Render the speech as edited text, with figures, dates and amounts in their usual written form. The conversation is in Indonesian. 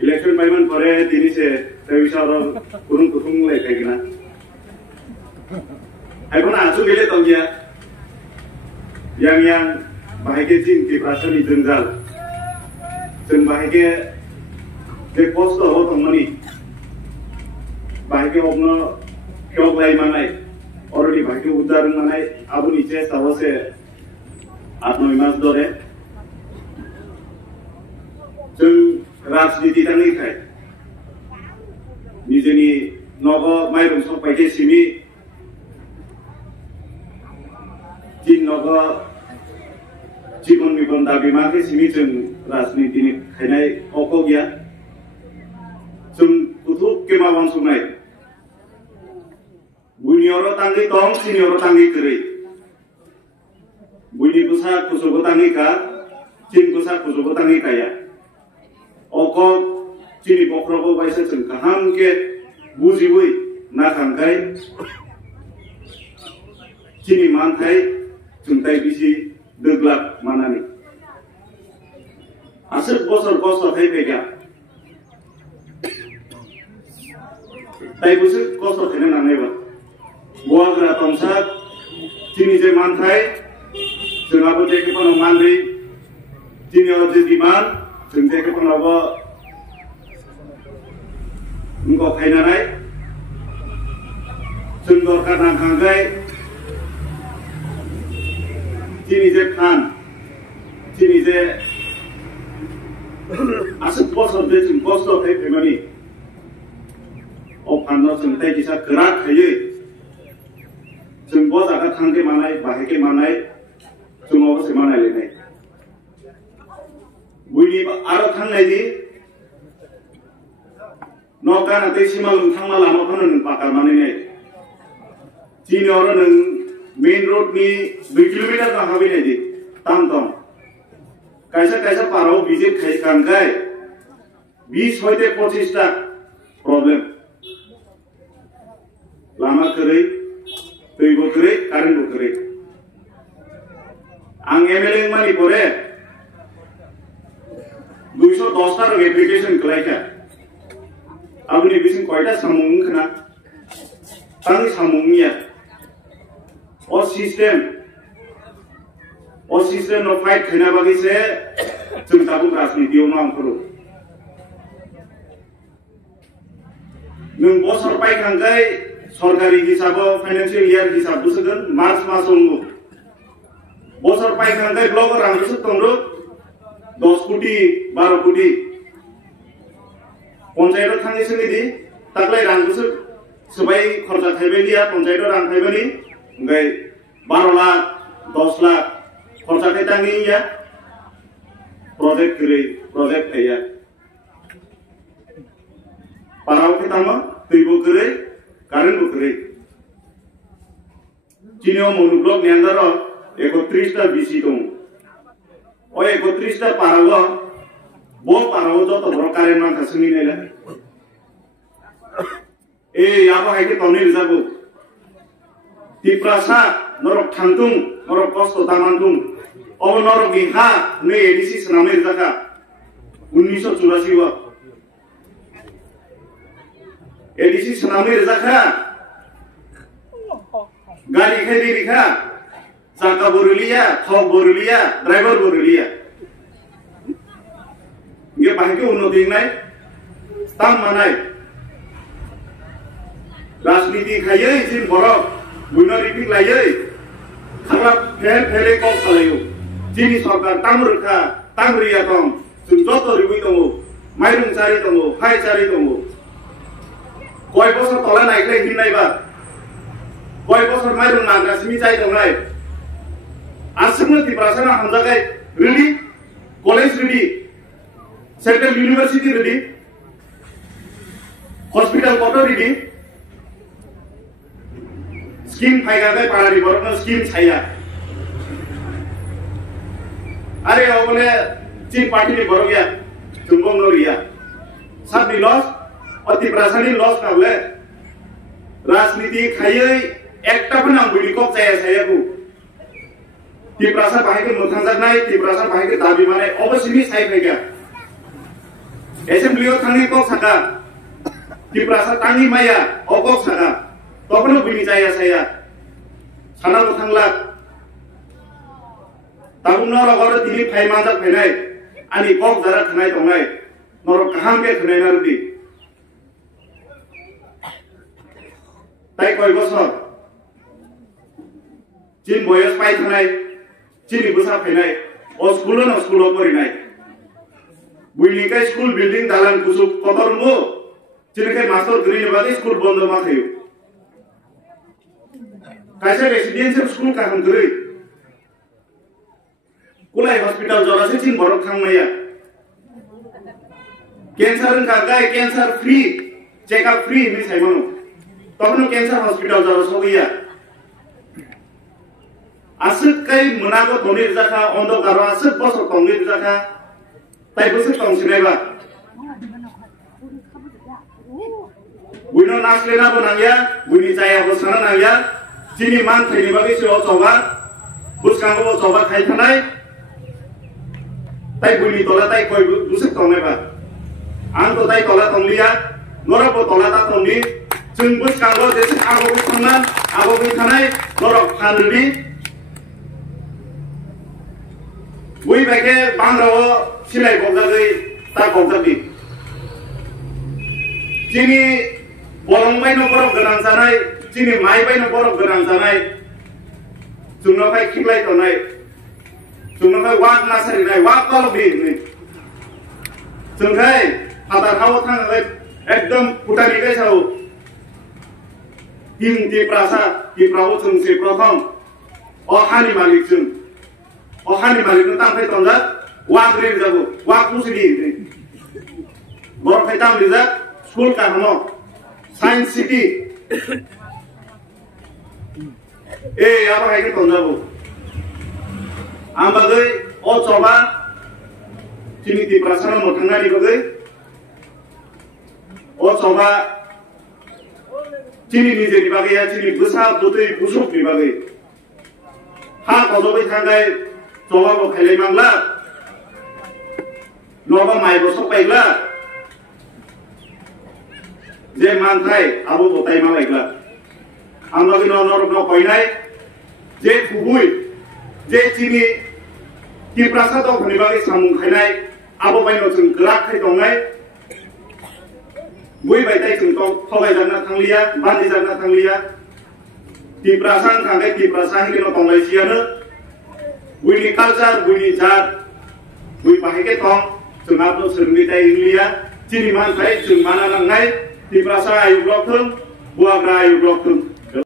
Election payment pare tini se tevisa orang kurung kurung lagi kayak gina. Aku nak asuh gile tau dia, yang bahagia jin di perasaan di jenggal, jeng bahagia de post ho tong mani, bahagia opno kyok lagi manai, orang di bahagia udar manai, abu nice tahu se आत्मविश्वास दौरे जों राजनीति दानि खाय निजेनि नग माइरं सपाइके सिमि जिन नग जीवन मिबन दाबि माके सिमि जों राजनीतिनि खायनाय अक गैया जों कुथुक केमा वानसुनाय बुनियाव तांगि दं सिनियाव तांगि गरै Bunyi pusat kusuko tangi ka, cin pusat kusuko tangi kaya. Oko cini pokroko baisa ceng kaham ke buji bui nakangkai, cini mantai cengtai bisi deglak manani. Asal bosor hai pega. Tai busuk kosor kena naneba. Buah gerak tomsak cini je mantai. जों आबो देखे पनो मानदै दिनियाव जे दिमान जों देखे पनोबो उनको खायनानै जों दरकार नांखांगाय दिनि जे फान दिनि जे आसु बसर जे जों कस्त थाय फैमानि अ फाननो जों थाय दिसा गोरा थायो जों बजागा थांगे मानाय बाहायके मानाय Cuma apa semana lagi? Bunyi arah thang lagi. Nokan atau simal thang malam apa neng pakar mana ni? Cina orang neng main road ni 2 kilometer kah habis ni? Tam. Kaisa parau visit kai kangkai. 20 होते 25 टा problem. Lama kerai, tui kerai, karen kerai. Ang MLA mani pore 210 tar application kelaika abni bisin koita samung khana tang samungya o system no fight khana bagi se जों दाबो राजनीतियाव नांफोरो नों बोसोर पाइखांगाय सरकारि हिसाबाव फाइनान्सियेल इयार हिसाब बुसगोन मार्च मासाव बोसोर पाइखांगाय ब्लक रांगोसो दंरो 10 कोटी 12 कोटी पंचायत थांनिसो निदि ताकलाय रांगोसो सबाय खरचा थाइबायदिया पंचायत रां थाइबानि ओमफ्राय 12 लाख 10 लाख खरचा थाइतांनिया project kaya parau kita mah tiba kere karen bukere Cina monoblok ni antara 31 ta bisi tu oh 31 ta parau jo to boro karen mang kasuni nela apa hai ke tonil jago ti prasa norok thantung norok kosto tamantung और नौरव बिहा ने एडीसी सनामे जगह 1984 हुआ एडीसी सनामे जगह गाड़ी खेली रिखा चाका बोरुलिया थोक बोरुलिया ड्राइवर बोरुलिया ये बाकी उन्नति नहीं ताम मनाई राजनीति खाये जिन बरफ बुना रिपिक लाये खाला फेले कॉल खालायो Cini सरकार तामरुखा तामरिया दं जों जत रिबुइ दङ माइरं चारि दङ फाइ चारि दङ कय बছর तला नायख्लाय हिनायबा कय बছর माइरं नागासिमि जाय दंनाय आसमनो तिब्रासाना हामजागाय ready college ready central university ready hospital कत रेडी स्कीम फाइगागाय पारारि बरनो स्कीम छाया अरे बोले चीन पार्टी ने भरो गया तुमको नो रिया सब लॉस और तिब्रासानी लॉस का बोले राजनीति खाये एकटा पनि आं बुलिको सायाबु तिब्रासा बाहेक मोथांजाक नाय तिब्रासा बाहेक दाबि माने अवश्यनि साइ फैगा Assembly tangi kok saka, Tiprasa tangi maya, kok saka, tokno bini saya, sana lo tanglat, tahun noro tini pay manjak penai, ani kok jarak kenai tongai, noro kaham ke kenai naruti, tai koi bosor, jin boyos pay kenai, jin ibu sa penai, school perinai. Buini kai school building dalam kusuk kotor mo, jadi kai master green bagi school bondo makhayu. Kaisa residential school kaham geri, kulai hospital jora se cing borok khang maya. Cancer kagai cancer free, check up free ni saya manu. Tokno cancer hospital jora sobiya. Asuk kai menago tonir jaka ondo karo asuk bosok tonir jaka. Tai busuk tong sineba. Buino naslena bonangya, buni saya bosana nangya, jini man thai bagi sio coba, bus kanggo coba khai thanai. Tai buni tola tai koi busuk tong neba. Ang to tai tola tong liya, nora po tola ta tong ni, jung bus kanggo desi abo bi thangna, abo bi thanai, nora khanli. Bui bagi bangrawo silai gogdagui ta gogdabi. Jini bolong bai no borok ganang janai, jini mai bai no borok ganang janai. Jungno kai khiklai tonai. Jungno kai wak nasari nai, wak kolbi ni. Jungkai hatar hawo thang kai ekdom putani kai sau. Him di prasa, di prawo jung si prothom. O hani malik jung. O hani malik no tang kai tonda. Wak rin jago, wak musidi. Borok kai tam liza, school kahmo, Science City. Apa kai ton jago? Ambagai o coba, cini di prasana motengani bagai. O coba, cini nije di bagai ya, cini besar putih busuk di bagai. Ha kodobai tanggai, coba bo khelai mangla. Loba mai bosok paigla, je mantai abu botai malaigla. Amagi no koinai, je kubui, je cini di prasa to khani bagi samung khainai, abu bai no chung gerak khai tongai. Bui bai tai chung to thobai janna thanglia, bani janna thanglia. Di prasa thangai di prasa hi no tongai siana. Bui ni culture, bui ni jat, bui bahike tong. Jungap no sermi tai India, cini man tai jung mana nangai, di prasa ayu blok tung, buagra ayu blok tung.